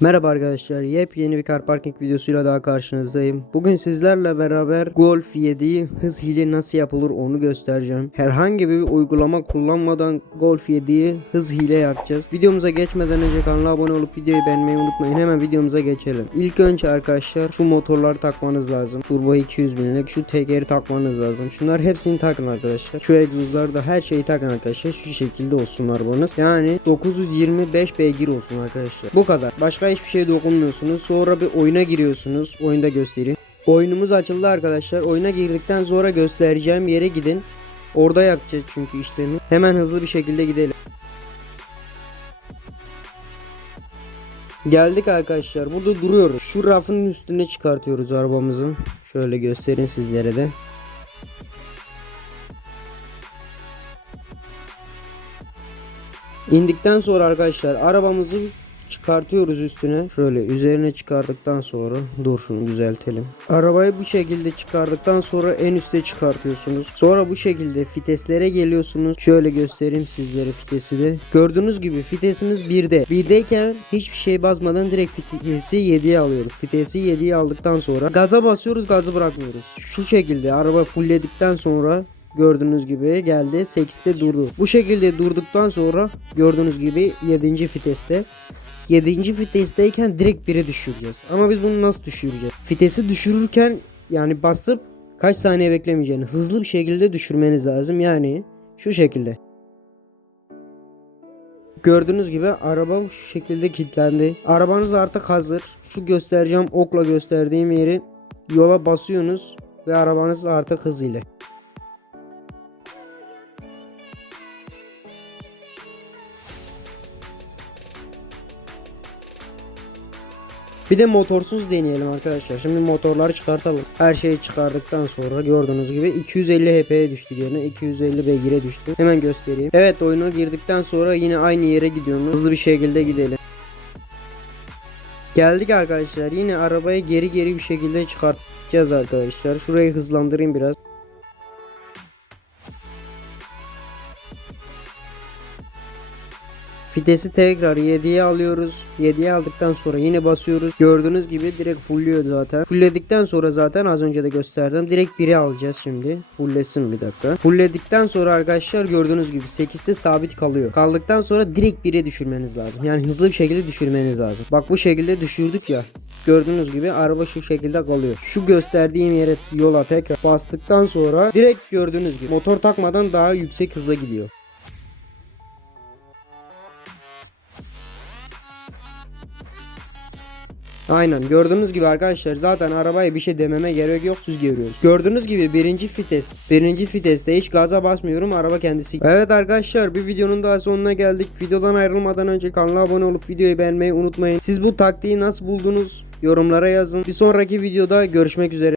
Merhaba arkadaşlar, yepyeni bir car parking videosuyla daha karşınızdayım. Bugün sizlerle beraber Golf 7'yi hız hile nasıl yapılır onu göstereceğim. Herhangi bir uygulama kullanmadan Golf 7'yi hız hile yapacağız. Videomuza geçmeden önce kanala abone olup videoyu beğenmeyi unutmayın. Hemen videomuza geçelim. İlk önce arkadaşlar şu motorları takmanız lazım. Turbo 200 binlik şu tekeri takmanız lazım. Şunlar hepsini takın arkadaşlar. Şu egzozları da her şeyi takın arkadaşlar. Şu şekilde olsun arabanız. Yani 925 beygir olsun arkadaşlar. Bu kadar. Başka hiçbir şey dokunmuyorsunuz. Sonra bir oyuna giriyorsunuz. Oyunda göstereyim. Oyunumuz açıldı arkadaşlar. Oyuna girdikten sonra göstereceğim yere gidin. Orada yapacağız çünkü işlemi. Hemen hızlı bir şekilde gidelim. Geldik arkadaşlar. Burada duruyoruz. Şu rafın üstüne çıkartıyoruz arabamızı. Şöyle göstereyim sizlere de. İndikten sonra arkadaşlar arabamızı çıkartıyoruz üstüne. Şöyle üzerine çıkardıktan sonra dur şunu düzeltelim. Arabayı bu şekilde çıkardıktan sonra en üste çıkartıyorsunuz. Sonra bu şekilde fiteslere geliyorsunuz. Şöyle göstereyim sizlere fitesi de. Gördüğünüz gibi fitesimiz 1'de. 1'deyken hiçbir şey basmadan direkt fitesi 7'ye alıyoruz. Fitesi 7'ye aldıktan sonra gaza basıyoruz gazı bırakmıyoruz. Şu şekilde araba fullledikten sonra Gördüğünüz gibi geldi 8'te durdu. Bu şekilde durduktan sonra gördüğünüz gibi 7. viteste 7. vitesteyken direkt 1'e düşüreceğiz. Ama biz bunu nasıl düşüreceğiz? Vitesi düşürürken yani basıp kaç saniye beklemeyeceğiniz hızlı bir şekilde düşürmeniz lazım. Yani şu şekilde. Gördüğünüz gibi araba şu şekilde kilitlendi. Arabanız artık hazır. Şu göstereceğim okla gösterdiğim yeri yola basıyorsunuz ve arabanız artık hız ile. Bir de motorsuz deneyelim arkadaşlar. Şimdi motorları çıkartalım. Her şeyi çıkardıktan sonra gördüğünüz gibi 250 HP'ye düştü yerine. 250 beygire düştü. Hemen göstereyim. Evet oyuna girdikten sonra yine aynı yere gidiyoruz. Hızlı bir şekilde gidelim. Geldik arkadaşlar. Yine arabayı geri geri bir şekilde çıkartacağız arkadaşlar. Şurayı hızlandırayım biraz. Vitesi tekrar 7'ye alıyoruz. 7'ye aldıktan sonra yine basıyoruz. Gördüğünüz gibi direkt fullüyor zaten. Fullledikten sonra zaten az önce de gösterdim. Direkt 1'e alacağız şimdi. Fulllesin bir dakika. Fullledikten sonra arkadaşlar gördüğünüz gibi 8'te sabit kalıyor. Kaldıktan sonra direkt 1'e düşürmeniz lazım. Yani hızlı bir şekilde düşürmeniz lazım. Bak bu şekilde düşürdük ya. Gördüğünüz gibi araba şu şekilde kalıyor. Şu gösterdiğim yere yola tekrar bastıktan sonra direkt gördüğünüz gibi motor takmadan daha yüksek hıza gidiyor. Aynen gördüğünüz gibi arkadaşlar zaten arabaya bir şey dememe gerek yok siz görüyoruz. Gördüğünüz gibi birinci fites. Birinci viteste hiç gaza basmıyorum araba kendisi. Evet arkadaşlar bir videonun daha sonuna geldik. Videodan ayrılmadan önce kanala abone olup videoyu beğenmeyi unutmayın. Siz bu taktiği nasıl buldunuz yorumlara yazın. Bir sonraki videoda görüşmek üzere.